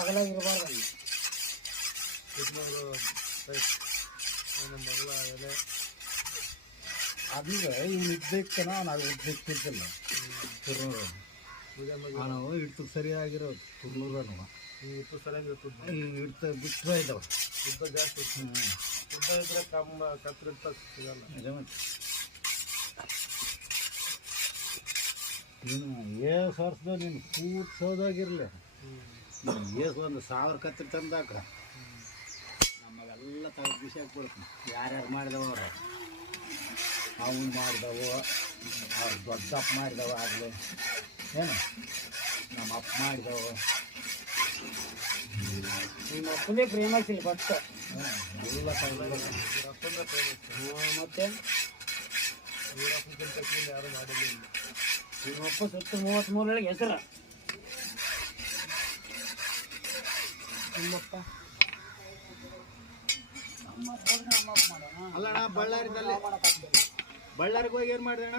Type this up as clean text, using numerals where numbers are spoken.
ಅಗಲಾಗಿರಬಾರ್ದು ನಮ್ಮ ಮಗಳ ಎಲೆ ಅದೀಗ ಇವ್ನು ಇದ್ದಕ್ಕನ ನಾವು ಇದ್ದಕ್ಕಿದ್ದಿಲ್ಲ ತುರ್ನೂರು ನಾವು ಇಡ್ತು ಸರಿಯಾಗಿರೋದು ತುರ್ನೂರನು ಇಟ್ಟು ಸರಿಯಾಗಿ ಇಡ್ತು ಬಿಟ್ಟರೆ ಇದ್ದಾವೆ ಉದ್ದ ಜಾಸ್ತಿ ಉದ್ದ ಇದ್ರೆ ಕತ್ತರಿರ್ತ ಸಿಗಲ್ಲ ನೀನು ಏಸು ವರ್ಷದ ನೀನು ಕೂಡ್ಸೋದಾಗಿರಲಿ ಏಸು ಒಂದು 1000 ಕತ್ರಿ ತಂದಾಕ ನಮಗೆಲ್ಲ ತೆಗೆದು ಬಿಸಿ ಹಾಕ್ಬಿಡ್ತೀನಿ ಯಾರ್ಯಾರು ಮಾಡಿದವ ಅವ್ರು ಅವನು ಮಾಡಿದವು ಅವ್ರು ದೊಡ್ಡಪ್ಪ ಮಾಡಿದವ ಆಗಲಿ ಏನು ನಮ್ಮ ಅಪ್ಪ ಮಾಡಿದವು ನಿಮ್ಮ ಅಪ್ಪನೇ ಪ್ರೇಮಿಸಿಲ್ಲ ಬಟ್ ಎಲ್ಲ ಮತ್ತೆ ಯಾರು ಮಾಡಿಲ್ಲ ನಿಮ್ಮಪ್ಪ ಸುತ್ತ 33 ಹೆಸರ ನಿಮ್ಮಪ್ಪ ಅಲ್ಲಣ್ಣ ಬಳ್ಳಾರಿಗೆ ಹೋಗಿ ಏನು ಮಾಡಿದಣ್ಣ